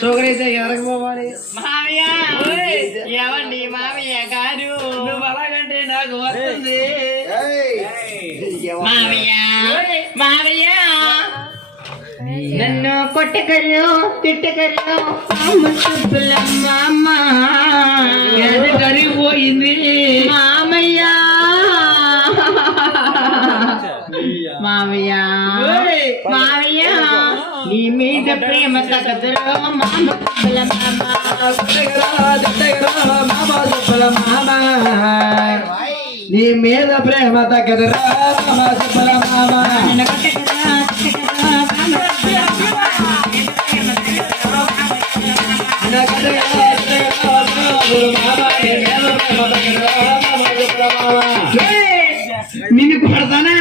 సోకరైతే ఎవరికి పోవాలి? మామయ్య ఏమండి మామయ్య గారు, నువ్వు అలాగంటే నాకు వస్తుంది. మామయ్య మామయ్య నన్ను కొట్టకరు తిట్టకరు అమ్మ కరిగిపోయింది మామయ్య. మామయ్య మామయ్య నీ మీద ప్రేమ తగదురో మామ సుబ్బల మామ. నీ మీద ప్రేమ తగ్గదురా మామ సుబ్బల మామ. నిన్ను కొడతానా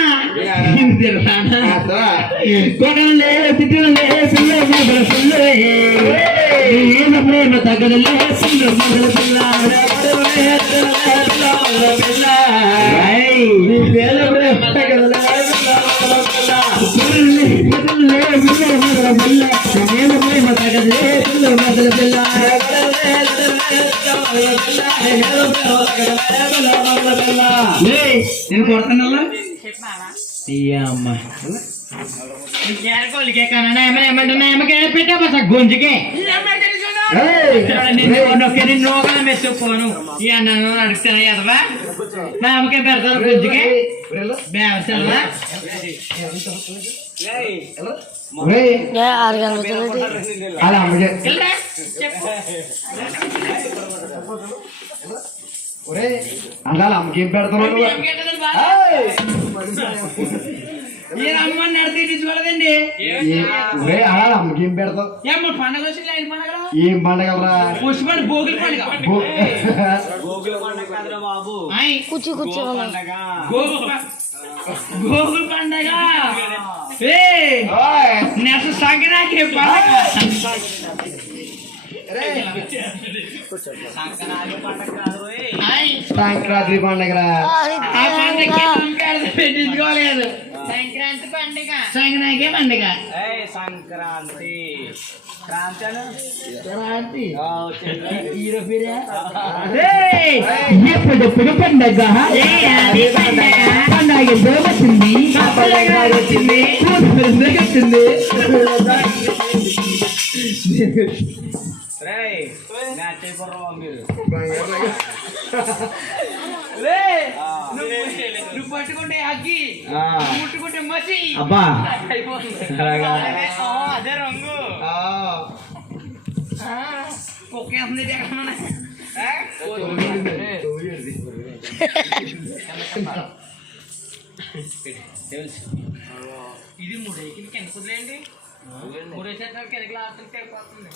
కొడలే తిట్టలే పిల్లలే ప్రేమ తగ్గలే నేను కొడతాను అమ్మా పెట్టా గొంజుకే మెచ్చుకోను ఈ అన్నం అడుగుతాను ఎదవా నామకే పెడతాను గొంజుకే బేవసా అలా అమ్మకేం పెడతాను? అమ్మని నడితే చూడదండి. అలా అమ్మకేం పెడతావు? పండగ వచ్చింది ఏం పండగలరా? పుష్పండి భోగి పండుగ. గోగుల పండగ నెక్స్ట్ సంక్రాంతి పండగ. సంక్రాంతి పండగరా? ఆ పండగ పెట్టించుకోలేదు. సంక్రాంతి పండుగ సంక్రాంతి పండుగ సంక్రాంతి ఎప్పుడు పండగ పండగ వచ్చింది వచ్చింది నువ్వు పట్టుకుంటే అగ్గి ముట్టుకుంటే మసి. అబ్బా అదే రంగు ఒకే ఇది మూడేకి కింద కుదిలేండి. మూడేసేసారి కిందకి లాస్తుంటే అయిపోతుంది.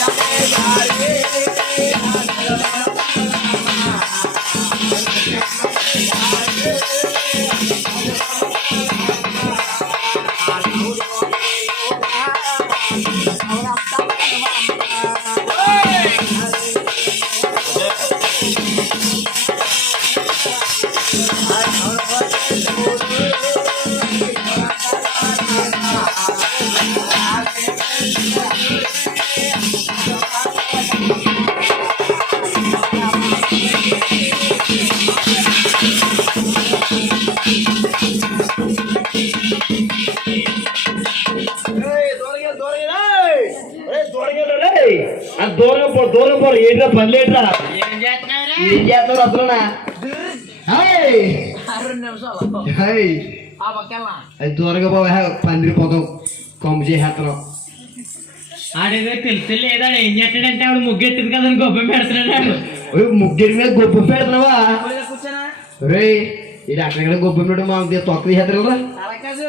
Look. అది దూరం పోరు ఏంట్రా పని లేట్రా ఏం చేస్తున్నావురా? ఏం చేస్తారు అసలునా హాయ్ 2 నిమిషాలు హాయ్ ఆ పక్కన అది దూరంగా పోవా పందిరిపోతాం కొమ్ము చేసేస్తున్నాం ఆడేదో తెలుసు లేదా ఏం చేస్తాడంటే ఆవిడ ముగ్గెట్టింది కదా గొప్ప పెడుతున్నాడు. ముగ్గురి మీద గొప్ప పెడుతున్నావా కూర్చోనా రే ఇది అక్కడ గొప్ప పెట్టు మా తొక్క తీసేస్తారా అలా కాదు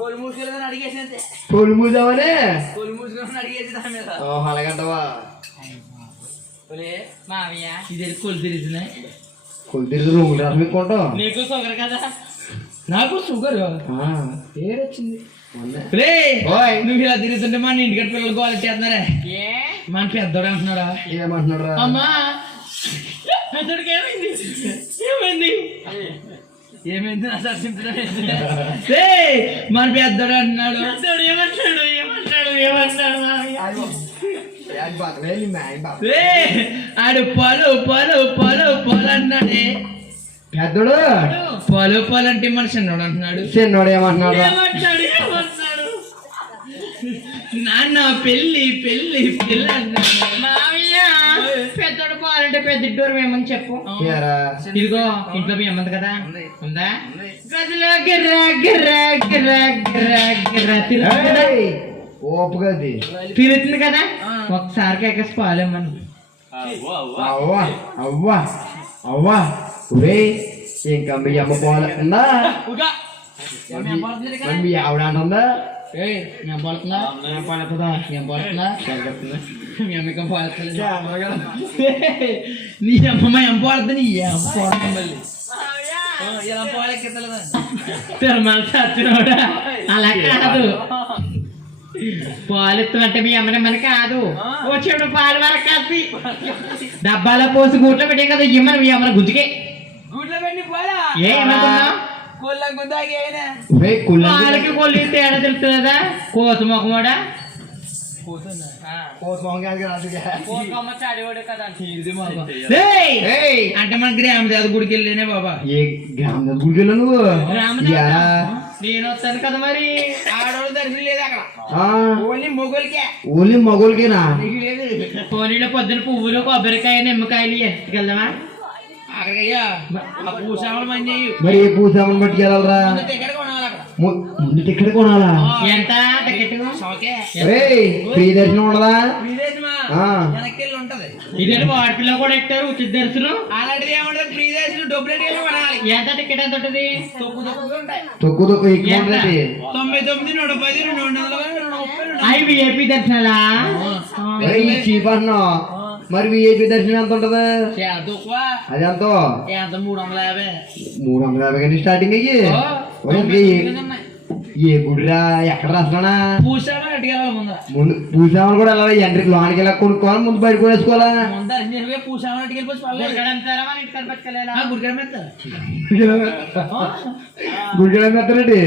కోళ్ళు మూసుకొని అడిగేసి పొలి మూసావనే కోళ్ళు మూసుకొని అడిగేసి దాని మీద అలాగంటావా మామయ్య ఇది కొలు తిరుగుతున్నాయి. కొలు తిరిగి రూములు రాసుకుంటాం నీకు షుగర్ కదా నాకు షుగర్ ఏడొచ్చింది. నువ్వు ఇలా తిరుగుతుంటే మన ఇంటికి పిల్లలు గోల చేస్తున్నారా మన పెద్దోడు అంటున్నాడా ఏమంటున్నాడు అమ్మా పెద్దోడికి ఏమైంది ఏమైంది ఏమైంది నా మన పెద్దోడు అంటున్నాడు ఆడు పొలు పొలు పొలు పొలు అన్నాడే పెద్దోడు పొలు పొలు అంటే మన చిన్నోడు అంటున్నాడు. చిన్నోడు ఏమంటున్నాడు నాన్న పెళ్ళి పెళ్ళి పెళ్ళి అన్నాడు. మామయ్య పెద్దోడు పోవాలంటే పెద్ద దూరం ఏమని చెప్పు. ఇదిగో ఇంట్లో ఏమంది కదా ఉందా గదిలో గిర్రా గిర్రా గిర్రా గిర్రా గిర్రా ఓపుగది తిరుగుతుంది కదా ఒకసారి ఎక్కసి పోలేమని. అవ్వా అవ్వా అవ్వా ఒరే ఇంకా మీ అమ్మ పోవాలన్నా మీ ఆవిడ అంటుందా ఏం పోతుందా ఏం పోతుందా ఏం పోతుందా మీ అమ్మకం పోతుంది నీ అమ్మమ్మ ఏం పోతుంది ఏం పోతుంది మళ్ళీ ఇలా పోలేకెత్తలేదా తిరుమల చచ్చినోడా అలా కాదు పాలు ఎత్తుమంటే మీ అమ్మని మన కాదు వచ్చేప్పుడు పాలు వరకు కలిసి డబ్బాలో పోసి గూట్లో పెట్టే కదా ఇమ్మని మీ అమ్మని గుజ్జుకే గూట్లో పెట్టి పోలా ఏమనుకున్నా వాళ్ళకి కొల్లి తేడా తెలుస్తుందా కోత మొఖమోడా అంటే మన గ్రామ దేవత గుడికి వెళ్ళేనే బాబా ఏ గ్రామ దేవత గుడికి వెళ్ళా నువ్వు నేను వస్తాను కదా మరి ఆడవాళ్ళు దర్శనం లేదు అక్కడ ఓన్లీ మొగోళ్ళకేనా పోనీలో పొద్దున పువ్వులు కొబ్బరికాయ నిమ్మకాయలు ఎత్తుకెళ్దామా అక్కడికయ్యా పూసామలు మంచి మరి ఏ పూసామని పట్టుకెళ్ళాలరా ముందు టికెట్ కొనాలా ఎంత టికెట్ ఫ్రీ దర్శనం ఉండదా ఇదే వాటిలో కూడా ఎట్టారు ఉచిత దర్శనం అలాంటిది ఏమంటారు ఫ్రీ దర్శనం డబ్బులు ఎంత టికెట్ ఎంత ఉంటుంది తొక్కు తొక్కు ఎక్కువ ఉంటుంది 99 110 230 అవి విఐపి దర్శనాలా చీప్ అంటున్నావు మరి విఐపి దర్శనం ఎంత ఉంటది అది ఎంతో 350 కానీ స్టార్టింగ్ అయ్యి ఏ గుడిరా ఎక్కడ రాస్తున్నా ముందు పూసామని కూడా వెళ్ళాలి ఎంట్రీకి లోనికి వెళ్ళా కొనుక్కోవాలి ముందు బయట కొనేసుకోవాలా గుడిగడ మెత్తనండి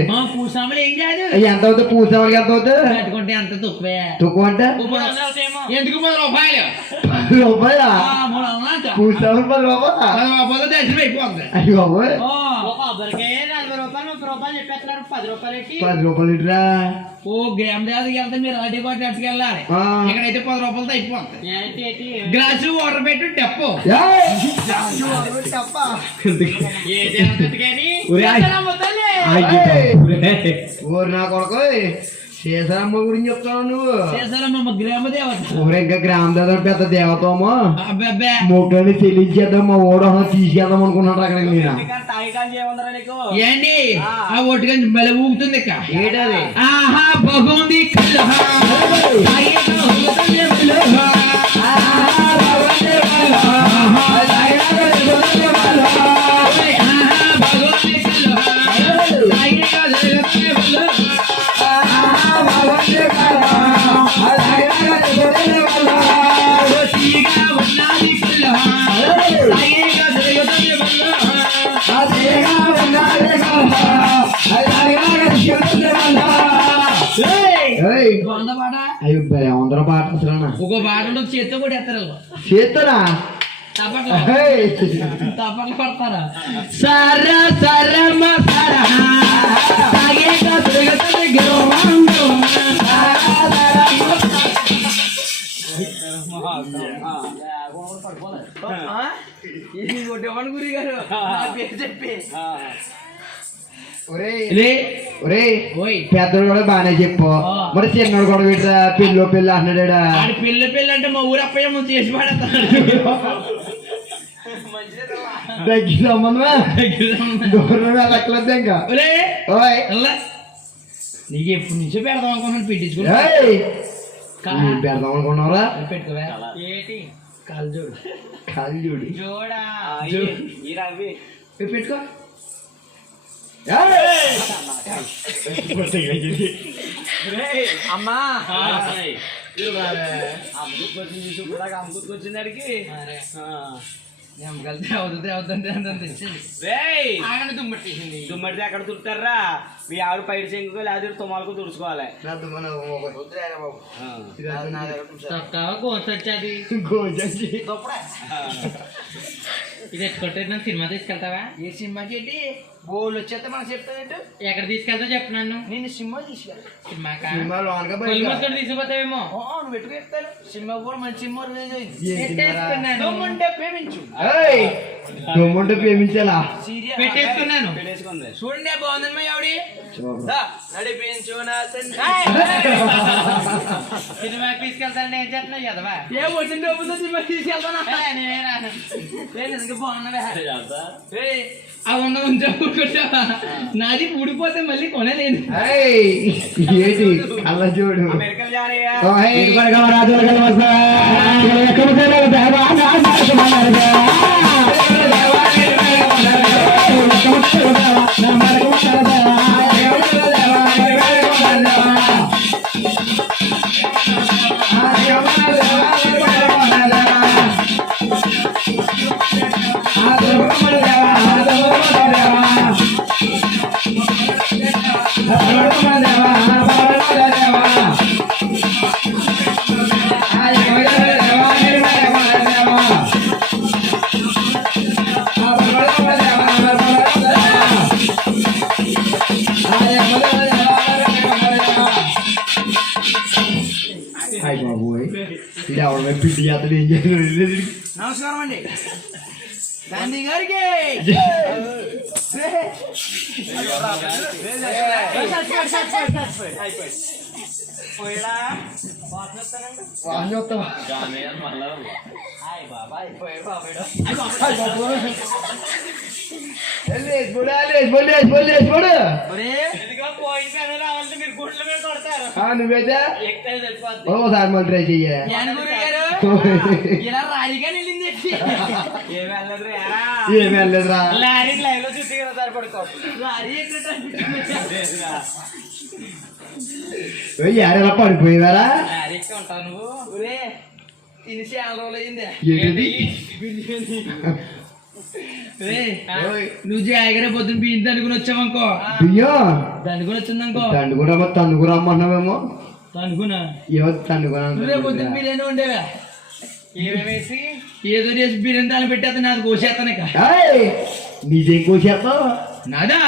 ఎంత అవుతుంది పూసామలకి ఎంత అవుతుంది ఎంత తక్కువ అంటే ఎందుకు 10 రూపాయలు 10 రూపాయలా పూసామని 10 రూపాయలు దర్శనం అయిపోతుంది అయ్యో రూపాయలు 10 రూపాయలు ఇట్రా ఓ గ్రామ దేవతకి వెళ్తే మీరు అలాంటి కొట్టి ఎట్టుకెళ్ళాలి ఇక్కడైతే 10 రూపాయలతో అయిపోతుంది గ్లాసు వాటర్ పెట్టు డెప్పో ఊరు నా కొడుకు శేషరమ్మ గురించి చెప్తావు నువ్వు శేషరమ్మ గ్రామ దేవత ఊరు ఇంకా గ్రామ దేవత పెద్ద దేవతమో మొక్కని చెల్లించేద్దాం మా ఓడ తీసుకెళ్దాం అనుకున్నాడు అక్కడికి నేను ఏంటి ఆ ఒట్టుగా బలి ఊగుతుంది ఇక ఏంటది ఆహా భగవంతి అందరూ పాట అసలు ఒక పాటలో చేత్తో కూడా ఎత్తారు చేస్తారా తప్పట్లు పడతారా సరా సరమ సరా ఇది కొట్టేవాడు గురి గారు నా పేరు చెప్పి పెద్దోడు కూడా బాగానే చెప్పు మరి చిన్నోడు కూడా వీటి పెళ్ళి పెళ్ళి అంటున్నాడా పెళ్ళి పెళ్ళి అంటే మా ఊరు అప్పయ్య ముందు చేసి పడతాడు దగ్గర సంబంధమా దూరం వెళ్ళక్కలేదు ఇంకా నీకు ఎప్పటి నుంచో పెడదాం అనుకున్నాను పెట్టించుకున్నా పెడదాం అనుకున్నావురా పెట్టుకోవా ఏంటి కాలు చూడు కాలు చూడు చూడా పెట్టుకో అమ్మా అమ్ముకొచ్చింది అడిగి దుమ్మడితే అక్కడ తుడతారా మీ ఆవిడ పైడి చెంగుకో లేదా తుమ్మలకు తుడుచుకోవాలి ఇది ఎట్టుకుంటే నన్ను సినిమా తీసుకెళ్తావా ఏ సినిమాకి ఏంటి బోల్ వచ్చేస్తే మనం చెప్తానంటే ఎక్కడ తీసుకెళ్తా చెప్పినాను నేను సినిమా తీసుకెళ్ళి సినిమా తీసుకుపోతావేమో నువ్వు పెట్టుకు చెప్తాను సినిమా కూడా మంచి సినిమా రిలీజ్ అయింది ప్రేమించు ప్రేమించాలా పెట్టేసుకున్నాను చూడండి బాగుందమ్మా ఆవిడ నడిపించు సినిమాకి తీసుకెళ్తాను ఏం చేస్తున్నా కదవా ఏ వచ్చిన డబ్బుతో సినిమాకి తీసుకెళ్తానా బాగున్నా నాది ఊడిపోతే మళ్ళీ కొనలేను ఏంటి అలా చూడు నమస్కారం అండి గాంధీ గారికి నువ్వైతే ఓసారి మళ్ళీ ట్రై చెయ్య ఇలా రాలిగా వెళ్ళింది ఏమి వెళ్ళలేదురా లారీ లైవ్ లో చూసి కదా సార్ పడుకో లారీ ఎలా పడిపోయేవారా లారీ ఎక్కి ఉంటావు నువ్వు తిని చాలా రోజులు అయింది నువ్వు జాగ్రత్త పొద్దున్న బియ్యం దండుకుని వచ్చావనుకో బియ్యం దండుకుని వచ్చిందనుకో తండుకురా అమ్మన్నావేమో తండుకున్నా ఏమో తండుకున్నా నువ్వే పొద్దున్న బిర్యానీ ఉండేవా ఏమేసి ఏదో చేసి బిర్యానీ దాన్ని పెట్టేస్తా నాది కోసేస్తాను ఇక నీదేం కోసేస్తావు నాదా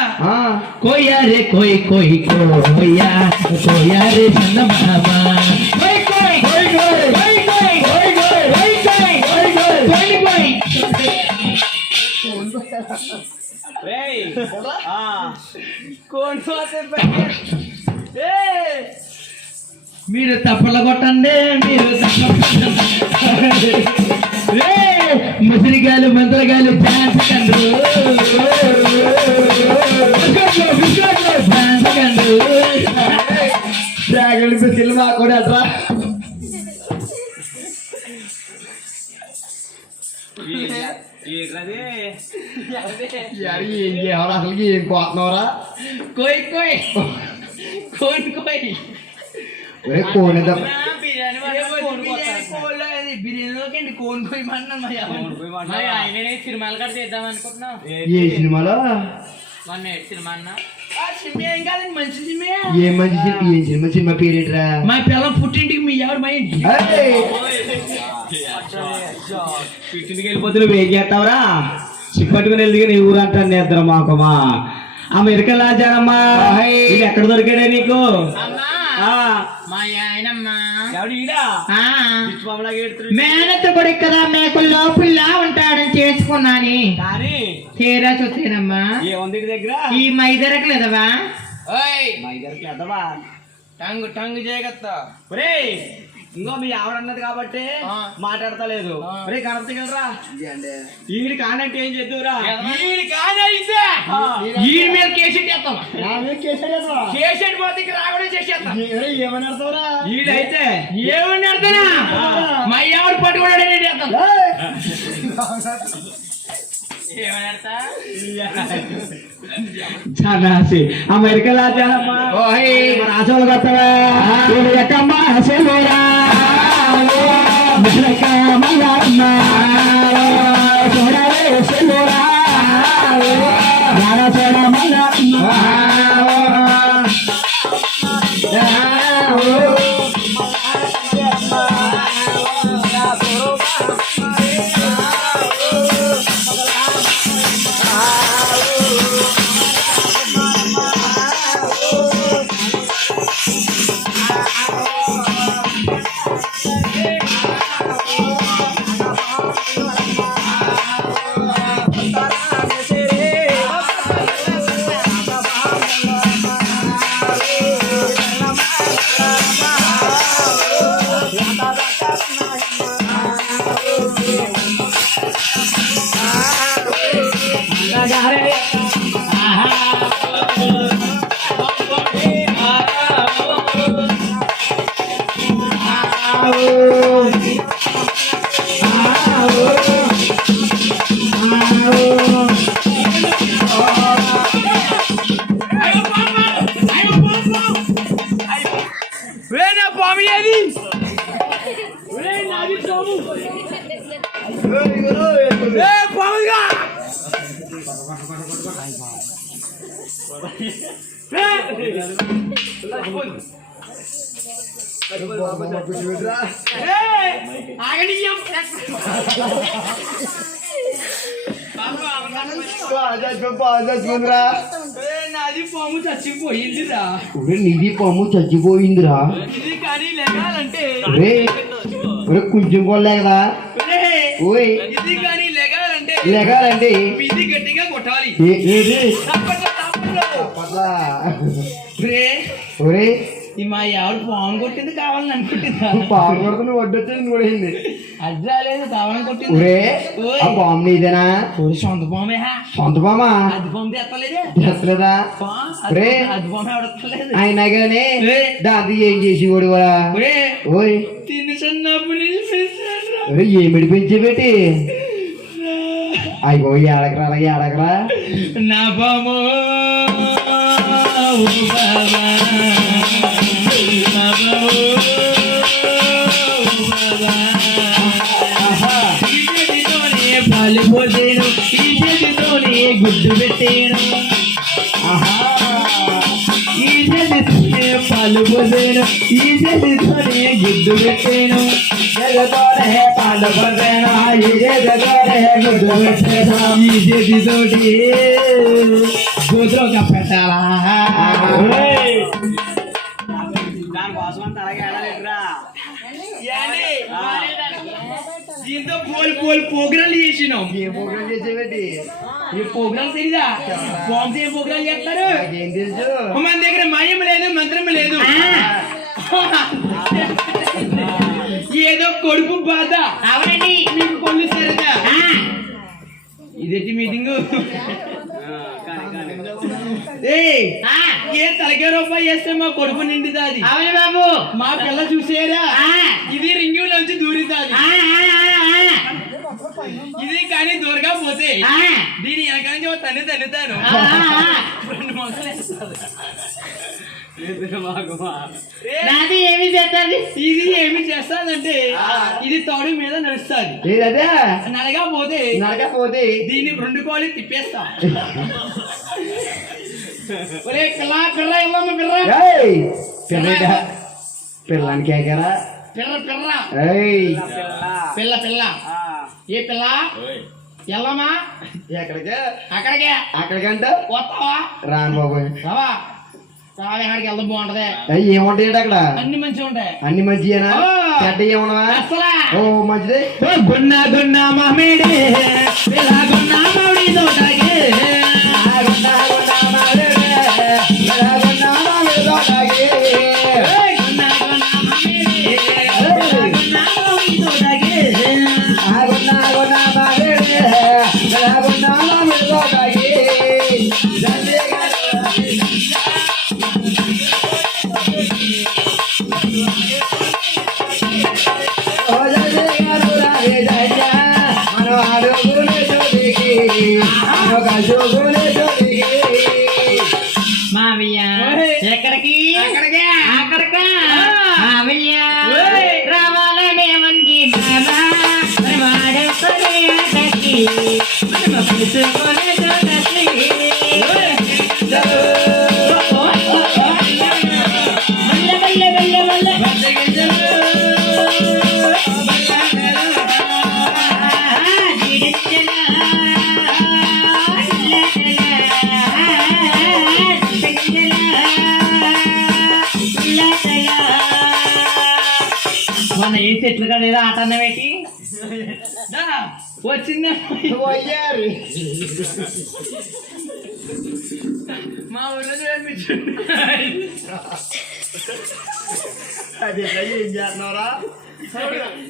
కోయా రే కోయ్ కోయ్ కోయా కోయా రే చందమామా కోయ్ కోయ్ కోయ్ కోయ్ కోయ్ కోయ్ కోయ్ కోయ్ కోయ్ కోయ్ కోయ్ మీరు తప్పల కొట్టండి మీరు ముసిరిగాలు మంత్రగాలు డాన్స్ కండ్రు డాన్స్ కండ్రు డ్రాగన్ సినిమా కూడా అట్రా ఏం చేయాలి అసలు ఏం కోతున్నావురా కోయ్ కోయ్ కోన్ కోయ్ కోనే బిర్యానీలోకి కోన్ కోయ్ మరి ఆయన సినిమాలు కూడా చేద్దాం అనుకుంటున్నాం ఏ సినిమాలో మొన్న సినిమా అన్నా ఏం కాదండి మంచి సినిమా ఏం మంచి సినిమా ఏం సినిమా సినిమా పేరేంట్రా మా పిల్లల పుట్టింటికి మీ ఎవరు మా ఇంటి పుట్టింటికి వెళ్ళిపోతే నువ్వు ఏం చేస్తావురా చిప్పట్టుకుని వెళ్ళి నీ ఊరు అంటాను నేద్దరు మాకమ్మా అమెరికా లాజానమ్మా ఇది ఎక్కడ దొరికాడే నీకు అమ్మా మా ఆయనమ్మ ఎవడు ఈడా ఆ, మామలాగా ఏడుతున్నాడు. మేనత్త కొడుకు కదా మేకుల్లో పుల్లా ఉంటాడని చేసుకున్నాని కానీ తీరా చూసేనమ్మా ఏముంది ఇటు దగ్గర ఈ మైదరకలేదవా మా ఇద్దరికి అర్థమా టంగు టంగు చేయగత్తా ఒరే ఇంకో మీ ఆవిడ అన్నది కాబట్టి మాట్లాడతలేదు ఒరే కనపడగలరా ఈడి కానంటే ఏం చేద్దురా ఈడి కానైతే ఈడి మీద కేసెట్ వేస్తాం కేసెట్ పోతే ఇక్కడ రాకుండా చేసేస్తాం ఏమని అర్థమరా ఈడైతే ఏమని అర్థనా మా ఎవరు పట్టుకున్నాడు నేను చేస్తాం ఏమని అర్థా చాలాసి అమెరికాలో చాలమ్మా రాసోలు కొత్తవా ఎక్కమ్మా సెలవురా చూడాలి సెలవురా నాది పాము చచ్చిపోయిందిరా నీది పాము చచ్చిపోయిందిరా ఇది కానీ లెగాలంటే కొంచెం పోలే కదా ఓయ్ ఇది కానీ లెగాలంటే లేగాలండి ఇది గట్టిగా కొట్టాలి ఏది ఒరే ఈ మా ఎవరు పాము కొట్టింది కావాలని అనుకుంటుందా పాము కొడుకుని వడ్డొచ్చింది కూడా అది రాలేదు కావాలని కొట్టింది ఒరే ఆ పాము నీదేనా సొంత పామే సొంత పామా అది పాము తెత్తలేదే తెస్తలేదా ఒరే అది పాము ఎవడలేదు అయినా కానీ దాంతో ఏం చేసి కూడా ఓయ్ తిని సన్నప్పుడు ఒరే ఏమిడి పెంచేబెట్టి అయ్యో ఏడకరా అలాగే ఏడకరా నా పాము పాలు పోసేను ఈ చేతితోనే గుడ్డు పెట్టేను ఈ చేతితోనే పాలు పోసేను ఈ చేతితోనే గుడ్డు పెట్టేను జగతోనే పాలు పదేనా ఈ జగతోనే గుడ్డు పెట్టేనా ఈ చేతితోటి గోత్రంగా పెట్టాలా దానికోసం అంతా అలాగే ఆడలేదురా దీంతో పోల్ ప్రోగ్రాంలు చేసినాం ఏ ప్రోగ్రాం చేసేబెట్టి ఈ ప్రోగ్రాం తెలీదా ఫామ్స్ ఏ ప్రోగ్రాం చేస్తారు ఏం తెలుసు మన దగ్గర మయం లేదు మంత్రం లేదు ఏదో కొడుకు బాధ అవునండి మీకు కొళ్ళు సరదా ఇదేంటి మీటింగ్ ఏ తలకే రూపాయి చేస్తే మా కొడుకు నిండుతాది అవును బాబు మా పిల్ల చూసేరా ఇది రింగు నుంచి దూరితాది ఇది కానీ దూరగా పోతే దీని వెనక నుంచి తన్నుతాను నాది ఏమి చేస్తుంది ఇది ఏమి చేస్తాదంటే ఇది తోడు మీద నడుస్తుంది నడకపోతే దీన్ని 2 కోళ్ళు తిప్పేస్తా ఒరే పిల్ల పిల్ల ఇవ్వమ్మ పిల్ల పిల్లానికి ఎగరా పిల్ల పిల్ల పిల్ల పిల్ల ఏ పిల్ల ఎల్లమ్మా ఎక్కడికే అక్కడికే అక్కడికంటే వస్తావా రాను బాబు రావా చాలా ఎక్కడికి వెళ్తే బాగుంటది. ఏముంటాయి అక్కడ? అన్ని మంచిగా ఉంటాయి. అన్ని మంచిగా చెడ్డ ఏమన్నా? అసలా ఓ మంచిది. గున్న గున్న మామిడి ఇలా గున్న మామిడి తోటకి గున్న గున్న మామిడి ఇలా గున్న మామిడి తోటకి గున్న గున్న మామిడి ఇలా గున్న మామిడి తోటకి గున్న గున్న మామిడి ఇలా గున్న మామిడి తోటకి మావయ్య ఎక్కడికి అక్కడికా మావయ్య రావాలనే ఉంది మామా వాడుకొని అక్కడికి మనం పిలుచుకొని చూడకి మల్లె మల్లె మల్లె మల్లె మొన్న ఏ చెట్లు కదా ఏదో ఆట అన్నవేటి వచ్చిందే మా ఊళ్ళో చూపించండి. ఏం చేస్తున్నారా?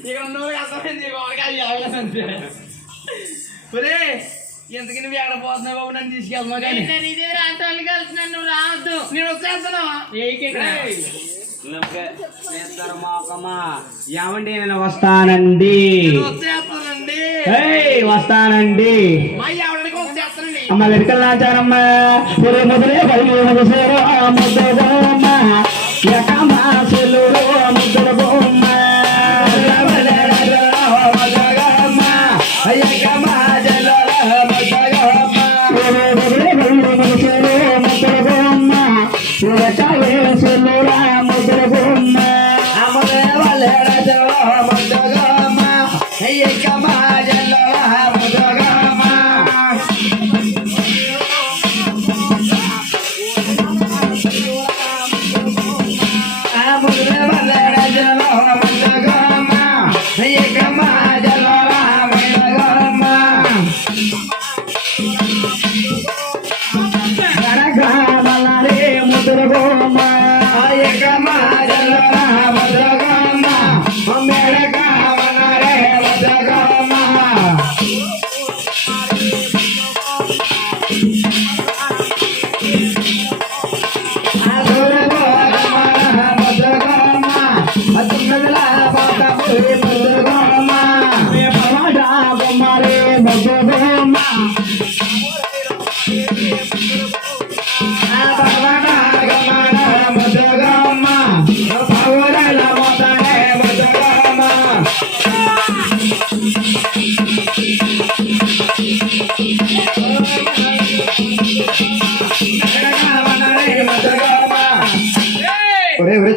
ఇక్కడ ఉన్న వాళ్ళకి అర్థమైంది వాళ్ళకి అది ఎలాగంతే. ఒరే ఎందుకు నువ్వు ఎక్కడ పోతున్నావు బాబు, నన్ను తీసుకెళ్తున్నా కానీ రాష్ట్రాలు కలిసినాను నువ్వు రావద్దు, నేను వచ్చేస్తాను. ఏమండి నేను వస్తానండి, వచ్చేస్తానండి, వస్తానండి. మా ఎవరికి వచ్చేస్తానండి. అమ్మ వెనకలాచారమ్మ ముదురే ముదుసేరు ముద్దమ్మ ఎకమ్మ సెల్లురు ముద్దమ్మ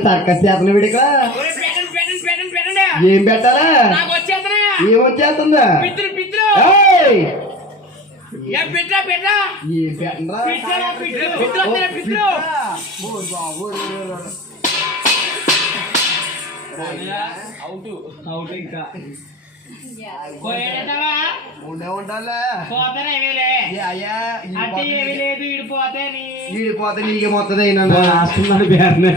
సర్కస్ చేతన విడిక ఏం పెట్టాలా? ఏం వచ్చేస్తుందా? ఉండే ఉంటాలే ఈడిపోతే నీకే మొత్తది రాస్తున్నాడు పేరునే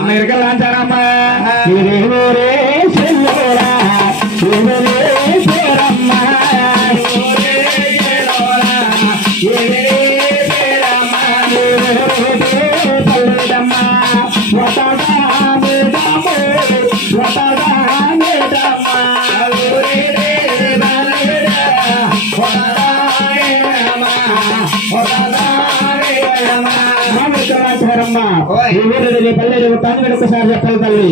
అమెరికలాచారమ్మ పల్లె తల్లి ఒకసారి చెప్పాలి తల్లి.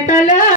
పేటలో